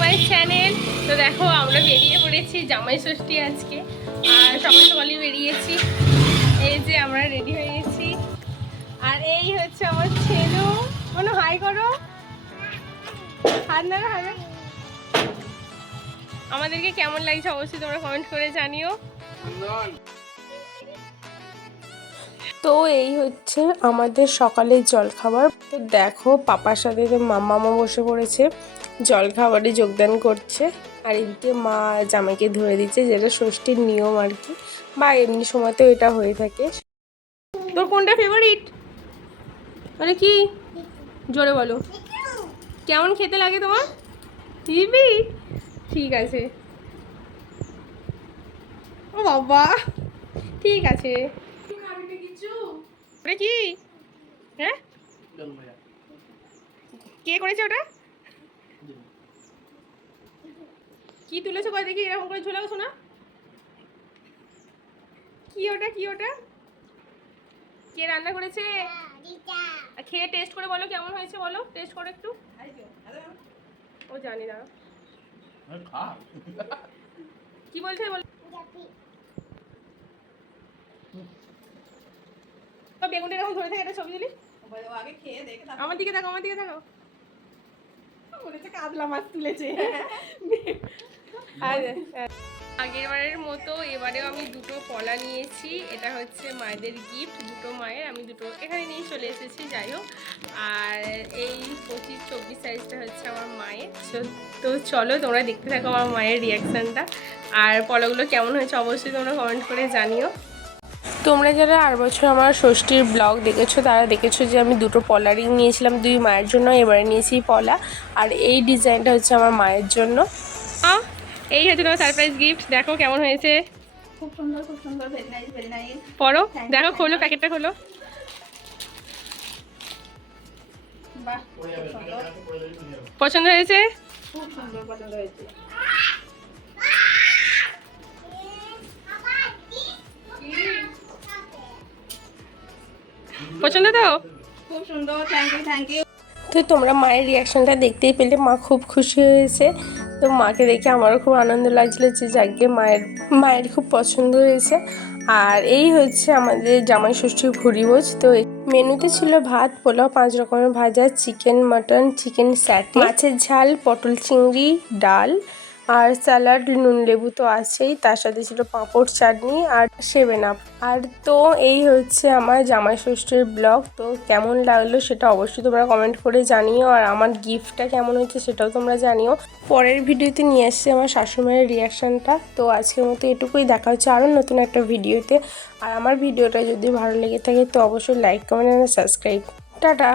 My channel. তো দেখো, আমরা বেরিয়ে পড়েছি জামাই ষষ্ঠী আজকে। আর সকাল সকালই বেরিয়েছি। এই যে আমরা রেডি হয়ে গেছি। আর এই হচ্ছে আমার ছেলে। কোনো হাই করো। হাত আমাদেরকে কেমন লাগছে? অবশ্যই তোমরা কমেন্ট করে জানিও। তো এই হচ্ছে আমাদের সকালের জলখাবার। তো দেখো, পাপার সাথে তো মামা মা বসে পড়েছে, জলখাবারে যোগদান করছে। আর এদিকে মা জামাইকে ধরে দিচ্ছে, যেটা ষষ্ঠীর নিয়ম আর কি। বা এমনি সময়তেও এটা হয়ে থাকে। তোর কোনটা ফেভারিট মানে কি? জোরে বলো। কেমন খেতে লাগে তোমার? টিভি ঠিক আছে। ও বাবা। ঠিক আছে। কি? হ্যাঁ? কে করেছে ওটা? কি তুলেছো? কয় দেখি এরকম করে ঝোলাও শোনা কি ওটা কি ওটা? কে রান্না করেছে? খেয়ে টেস্ট করে বলো কেমন হয়েছে বলো টেস্ট করে একটু। ও জানি না। কি বলছে বল? বেগুনটা এরকম ধরে থাকে একটা ছবি দিলি আগে খেয়ে দেখে আমার দিকে দেখো আমার দিকে দেখো বলেছে কাতলা মাছ তুলেছে। আগের বারের মতো এবারেও আমি দুটো কলা নিয়েছি এটা হচ্ছে মায়েদের গিফট দুটো মায়ের আমি দুটো এখানে নিয়ে চলে এসেছি যাই হোক। আর এই পঁচিশ চব্বিশ সাইজটা হচ্ছে আমার মায়ের। তো- তো চলো তোমরা দেখতে থাকো আমার মায়ের রিয়াকশানটা আর পলাগুলো কেমন হয়েছে অবশ্যই তোমরা কমেন্ট করে জানিও। তোমরা যারা আর বছর আমার ষষ্ঠীর ব্লগ দেখেছ তারা দেখেছ যে আমি দুটো পলা রিং নিয়েছিলাম দুই মায়ের জন্য। এবারে নিয়েছি পলা আর এই ডিজাইনটা হচ্ছে আমার মায়ের জন্য। এই হচ্ছে তোমার সারপ্রাইজ গিফট দেখো কেমন হয়েছে। খুব সুন্দর খুব সুন্দর ভেরি নাইস ভেরি নাইস পড়ো দেখো খোলো. প্যাকেটটা খোলো। পছন্দ হয়েছে? খুব সুন্দর পছন্দ হয়েছে। পছন্দ তো খুব সুন্দর থ্যাংক ইউ থ্যাংক ইউ তো তোমরা মায়ের রিয়াকশনটা দেখতেই পেলে মা খুব খুশি হয়েছে। তো মাকে দেখে আমারও খুব আনন্দ লাগছিল যে যাকে মায়ের মায়ের খুব পছন্দ হয়েছে। আর এই হচ্ছে আমাদের জামাই ষষ্ঠীর ভুরিভোজ তো মেনুতে ছিল ভাত পোলাও পাঁচ রকমের ভাজা চিকেন মাটন চিকেন স্যাট মাছের ঝাল পটল চিংড়ি ডাল আর স্যালাড, নুন, লেবু তো আছেই, তার সাথে ছিল পাঁপড় চাটনি আর সেভেন আপ। আর তো এই হচ্ছে আমার জামাই ষষ্ঠীর ব্লগ, তো কেমন লাগল সেটা অবশ্যই তোমরা কমেন্ট করে জানিও, আর আমার গিফটটা কেমন হয়েছে সেটাও তোমরা জানিও। পরের ভিডিওতে নিয়ে আসছি আমার শাশুড়িমায়ের রিয়াকশানটা তো আজকের মতো এটুকুই, দেখা হচ্ছে আরও নতুন একটা ভিডিওতে। আর আমার ভিডিওটা যদি ভালো লেগে থাকে, তো অবশ্যই লাইক কমেন্ট আর সাবস্ক্রাইব টাটা!